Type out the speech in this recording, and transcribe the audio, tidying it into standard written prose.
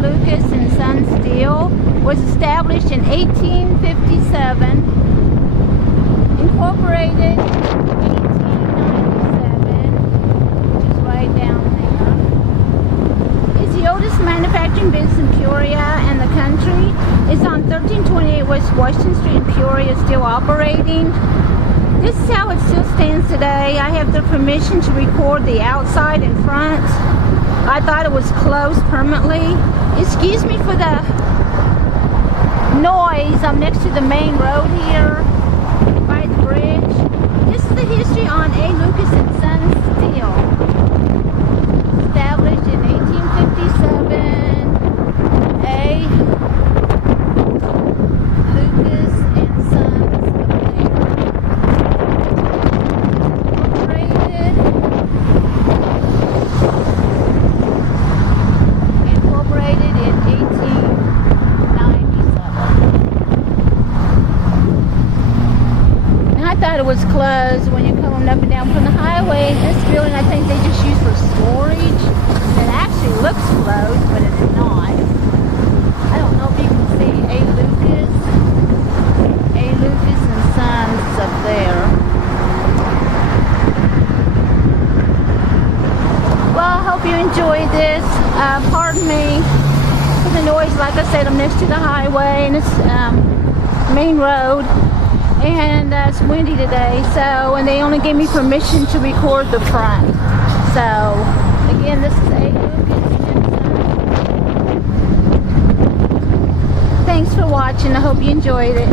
Lucas and Son Steel was established in 1857, incorporated 1897, which is right down there. It's the oldest manufacturing business in Peoria and the country. It's on 1328 West Washington Street in Peoria, still operating. This is how it still stands today. I have the permission to record the outside and front. I thought it was closed permanently. Excuse me for the noise. I'm next to the main road here by the bridge. This is the history on A. Lucas and Son Steel. Established in 1857. A. Lucas and Sons Incorporated in 1897. And I thought it was closed when you're coming up and down from the highway. This building I think they just use for storage. It actually looks closed, but it is not. I don't know if you can see A. Lucas and Sons up there. Well, I hope you enjoyed this. Pardon me for the noise. Like I said, I'm next to the highway and it's main road, and it's windy today. So, and they only gave me permission to record the front. So, again, this is A. Lucas and Sons. Thanks for watching. I hope you enjoyed it.